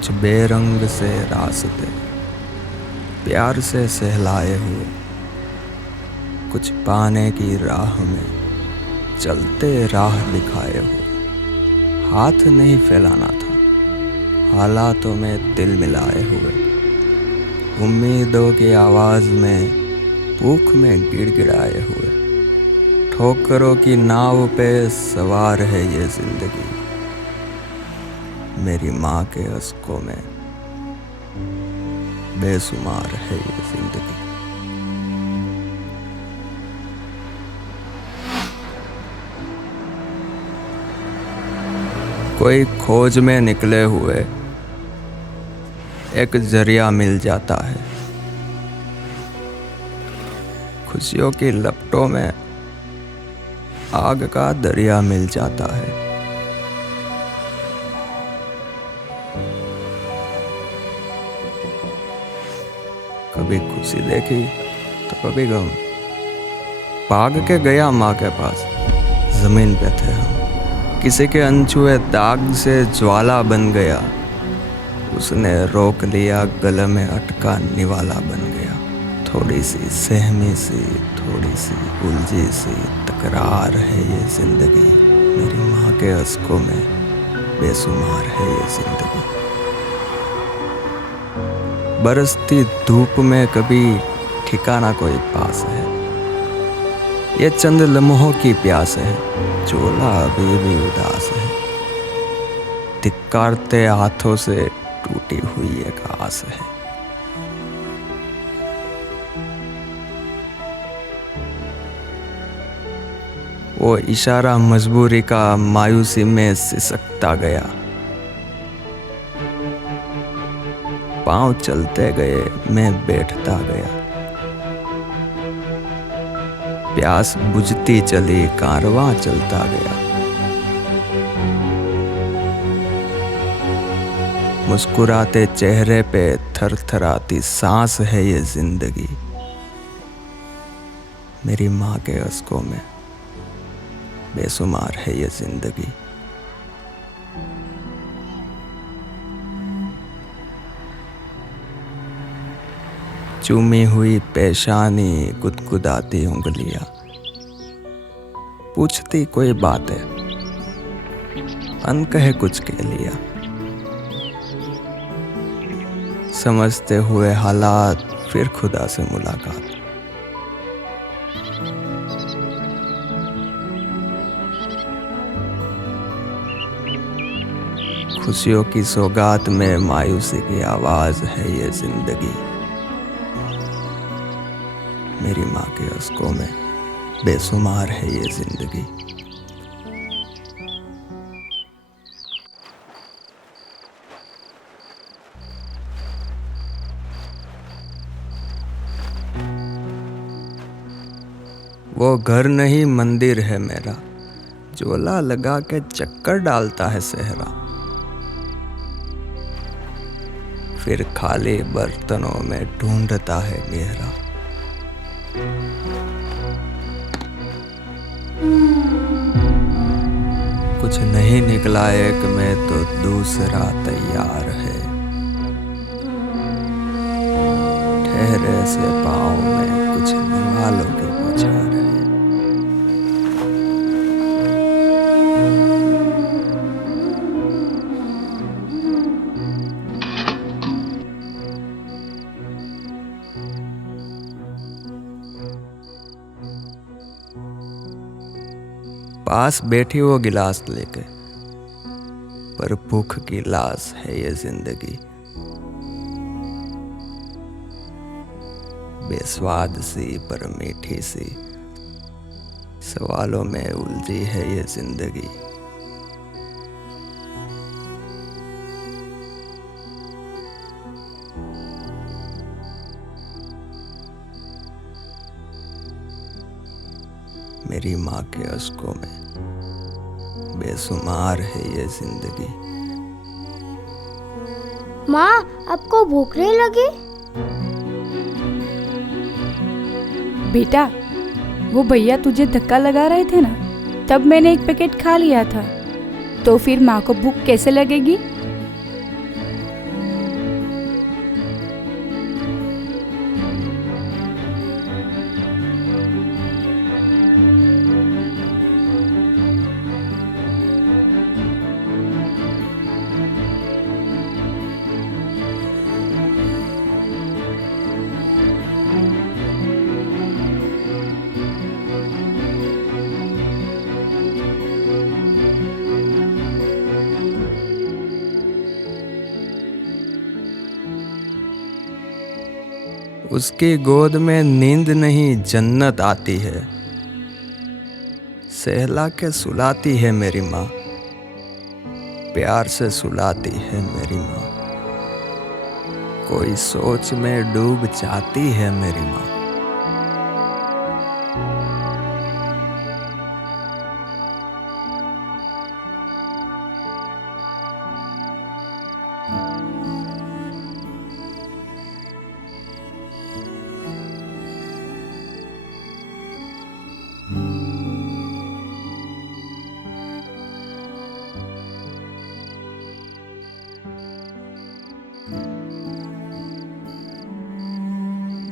कुछ बेरंग से रास्ते प्यार से सहलाए हुए, कुछ पाने की राह में चलते राह दिखाए हुए। हाथ नहीं फैलाना था, हालातों में दिल मिलाए हुए। उम्मीदों की आवाज़ में भूख में गिड़गिड़ाए हुए। ठोकरों की नाव पे सवार है ये जिंदगी, मेरी माँ के अश्कों में बेशुमार है ये जिंदगी। कोई खोज में निकले हुए एक जरिया मिल जाता है। खुशियों की लपटों में आग का दरिया मिल जाता है। कभी खुशी देखी तो कभी गम, भाग के गया माँ के पास। जमीन पे थे हम, किसी के अनछुए दाग से ज्वाला बन गया। उसने रोक लिया, गले में अटका निवाला बन गया। थोड़ी सी सहमी सी, थोड़ी सी उलझी सी तकरार है ये जिंदगी, मेरी माँ के अश्कों में बेशुमार है ये जिंदगी। बरसती धूप में कभी ठिकाना कोई पास है, ये चंद लम्हों की प्यास है, चोला अभी भी उदास है। धिक्कारते हाथों से टूटी हुई एक आस है। वो इशारा मजबूरी का मायूसी में सिसकता गया। पांव चलते गए, मैं बैठता गया। प्यास बुझती चली, कारवां चलता गया। मुस्कुराते चेहरे पे थरथराती सांस है ये जिंदगी, मेरी माँ के अश्कों में बेशुमार है ये जिंदगी। चूमी हुई पेशानी, गुदगुदाती उंगलियां, पूछती कोई बात है, अनकहे कुछ कह लिया। समझते हुए हालात, फिर खुदा से मुलाकात। खुशियों की सौगात में मायूसी की आवाज है ये जिंदगी, मेरी माँ के अश्कों में बेशुमार है ये जिंदगी। वो घर नहीं मंदिर है मेरा, झोला लगा के चक्कर डालता है सहरा। फिर खाली बर्तनों में ढूंढता है गहरा। कुछ नहीं निकला एक में तो दूसरा तैयार है। ठहरे से पाँव में कुछ निवालों की पुकार है। पास बैठी वो गिलास लेके, पर भूख की लाश है ये जिंदगी। बेस्वाद सी पर मीठी सी, सवालों में उलझी है ये जिंदगी। मेरी माँ के अश्कों में बेशुमार है ये जिंदगी। माँ, आपको भूख नहीं लगी? बेटा, वो भैया तुझे धक्का लगा रहे थे ना, तब मैंने एक पैकेट खा लिया था, तो फिर माँ को भूख कैसे लगेगी? उसकी गोद में नींद नहीं जन्नत आती है। सहला के सुलाती है मेरी माँ, प्यार से सुलाती है मेरी माँ। कोई सोच में डूब जाती है मेरी माँ।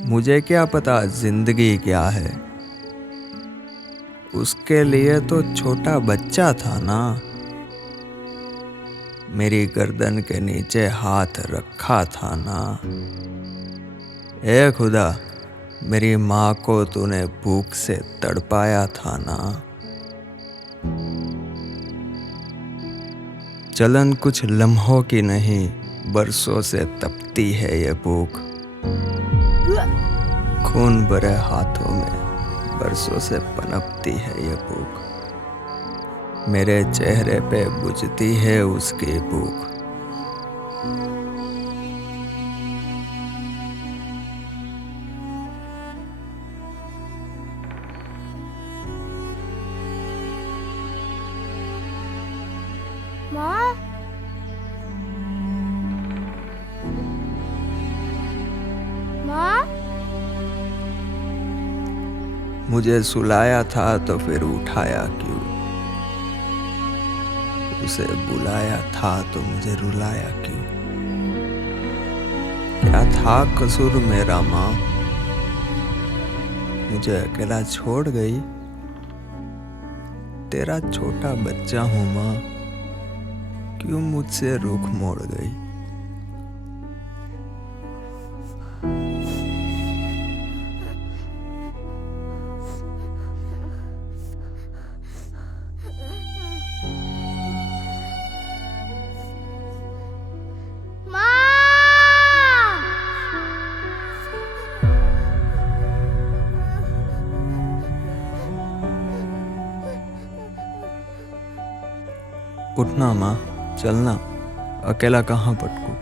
मुझे क्या पता जिंदगी क्या है, उसके लिए तो छोटा बच्चा था ना। मेरी गर्दन के नीचे हाथ रखा था ना। ए खुदा, मेरी माँ को तूने भूख से तड़पाया था ना। जलन कुछ लम्हों की नहीं, बरसों से तपती है ये भूख। खून भरे हाथों में बरसों से पनपती है ये भूख। मेरे चेहरे पे बुझती है उसकी भूख। माँ, माँ, मुझे सुलाया था तो फिर उठाया क्यों? उसे बुलाया था तो मुझे रुलाया क्यों? क्या था कसूर मेरा माँ, मुझे अकेला छोड़ गई? तेरा छोटा बच्चा हूँ माँ, क्यों मुझसे रुख मोड़ गई? उठना माँ, चलना, अकेला कहाँ भटकूं?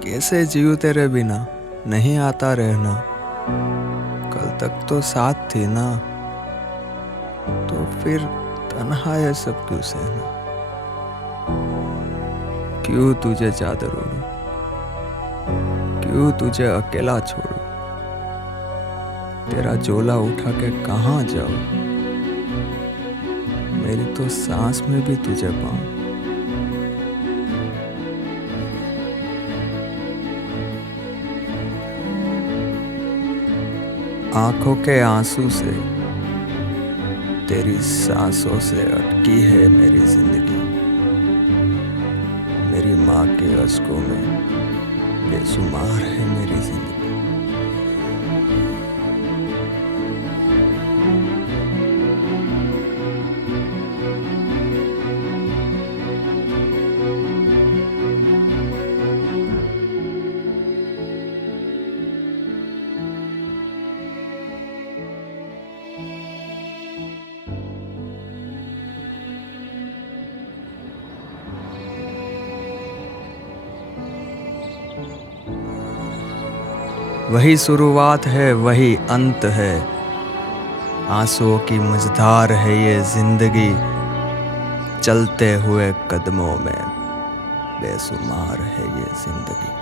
कैसे जीऊं तेरे बिना, नहीं आता रहना। कल तक तो साथ थी ना, तो फिर तन्हा है सब क्यों सहना? क्यों तुझे चादर ओढ़ूं, क्यों तुझे अकेला छोड़ूं? तेरा झोला उठा के कहाँ जाऊं? मेरी तो सांस में भी तुझे पाऊं। आंखों के आंसू से, तेरी सांसों से अटकी है मेरी जिंदगी। मेरी माँ के अश्कों में बेशुमार है मेरी जिंदगी। वही शुरुआत है, वही अंत है। आंसुओं की मझधार है ये जिंदगी। चलते हुए कदमों में बेशुमार है ये जिंदगी।